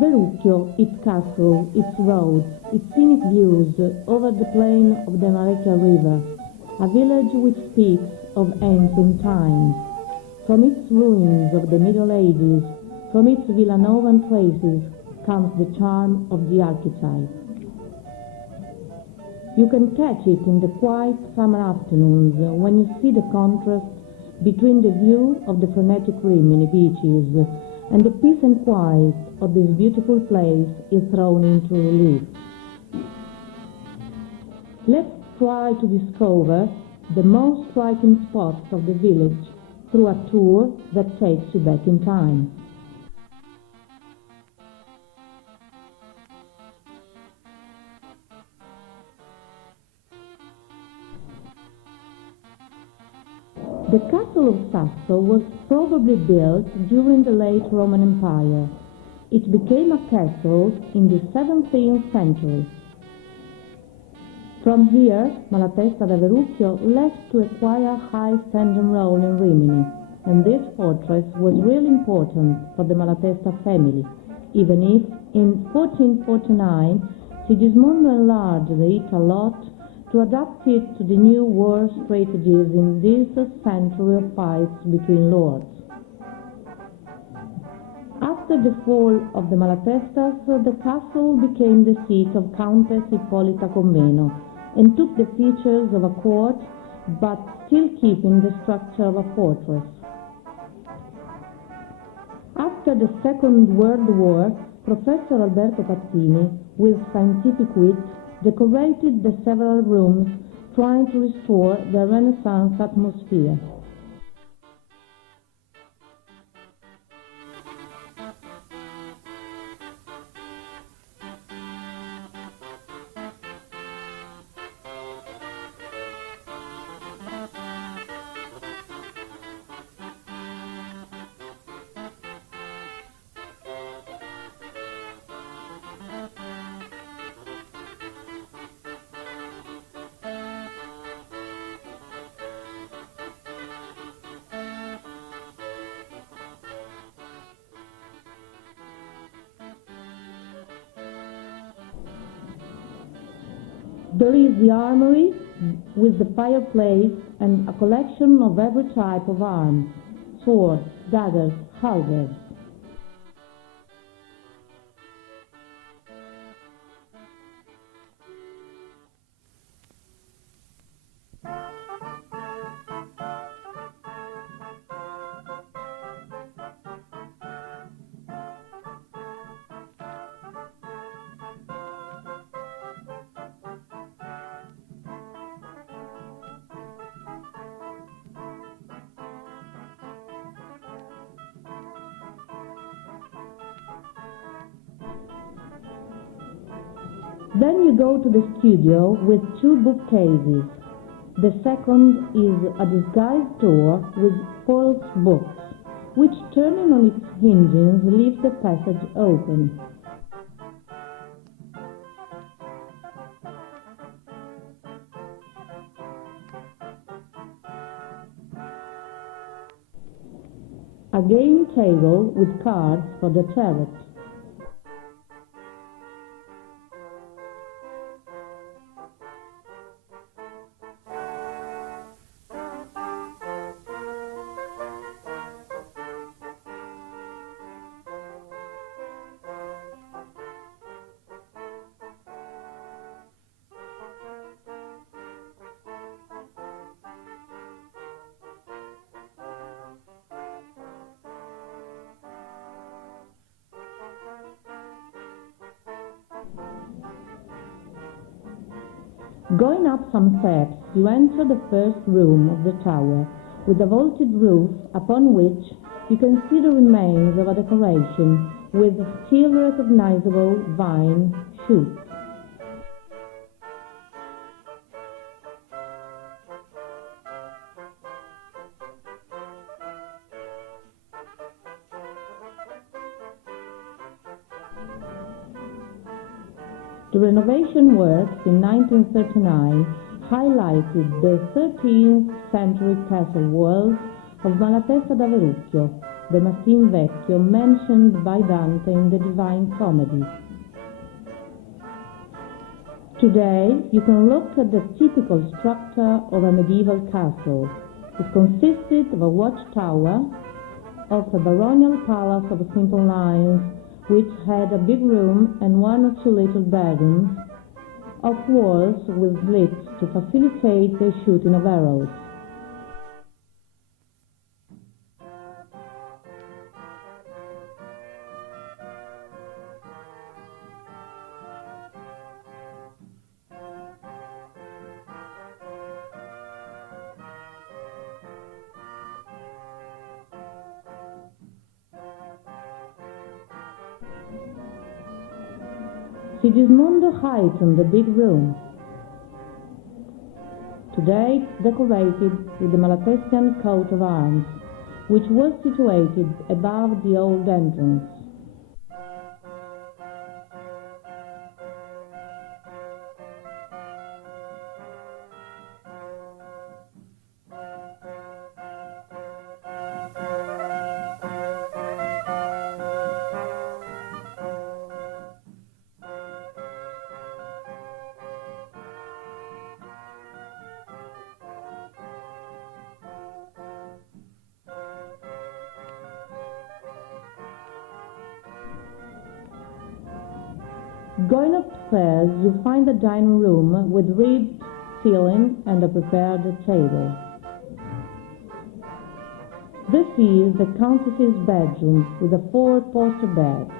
Verucchio, its castle, its roads, its scenic views over the plain of the Verucchio River, a village which speaks of ancient times. From its ruins of the Middle Ages, from its Villanovan traces, comes the charm of the archetype. You can catch it in the quiet summer afternoons when you see the contrast between the view of the frenetic Rimini beaches and the peace and quiet of this beautiful place is thrown into relief. Let's try to discover the most striking spots of the village through a tour that takes you back in time. The castle of Sasso was probably built during the late Roman Empire. It became a castle in the 17th century. From here, Malatesta da Verucchio left to acquire a high standing role in Rimini, and this fortress was really important for the Malatesta family, even if in 1449 Sigismondo enlarged it a lot to adapt it to the new war strategies in this century of fights between lords. After the fall of the Malatestas, the castle became the seat of Countess Ippolita Comneno and took the features of a court, but still keeping the structure of a fortress. After the Second World War, Professor Alberto Pazzini, with scientific wit, decorated the several rooms, trying to restore the Renaissance atmosphere. There is the armory with the fireplace and a collection of every type of arms, swords, daggers, halberds. Then you go to the studio with two bookcases. The second is a disguised door with false books, which turning on its hinges leaves the passage open. A game table with cards for the tarot. Going up some steps, you enter the first room of the tower, with a vaulted roof upon which you can see the remains of a decoration with still recognizable vine shoots. The renovation works in 1939 highlighted the 13th century castle walls of Malatesta da Verucchio, the Mastin Vecchio mentioned by Dante in the Divine Comedy. Today, you can look at the typical structure of a medieval castle. It consisted of a watchtower, of a baronial palace of simple lines, which had a big room and one or two little bedrooms, of walls with slits to facilitate the shooting of arrows. Sigismondo heightened the big room, today decorated with the Malatestian coat of arms, which was situated above the old entrance. Going upstairs, you find a dining room with ribbed ceiling and a prepared table. This is the Countess's bedroom with a four-poster bed.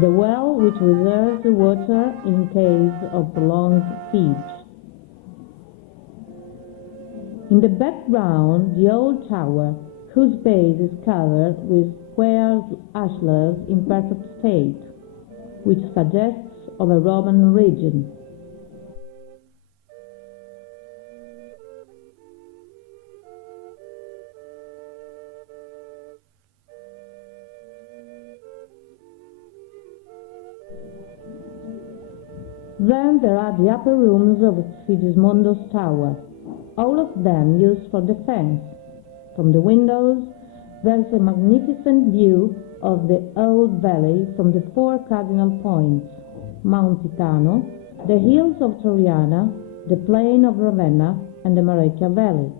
The well which reserves the water in case of prolonged siege. In the background, the old tower, whose base is covered with square ashlars in perfect state, which suggests of a Roman region. Then there are the upper rooms of Sigismondo's tower, all of them used for defense. From the windows, there is a magnificent view of the old valley from the four cardinal points: Mount Titano, the hills of Toriana, the plain of Ravenna, and the Marecchia Valley.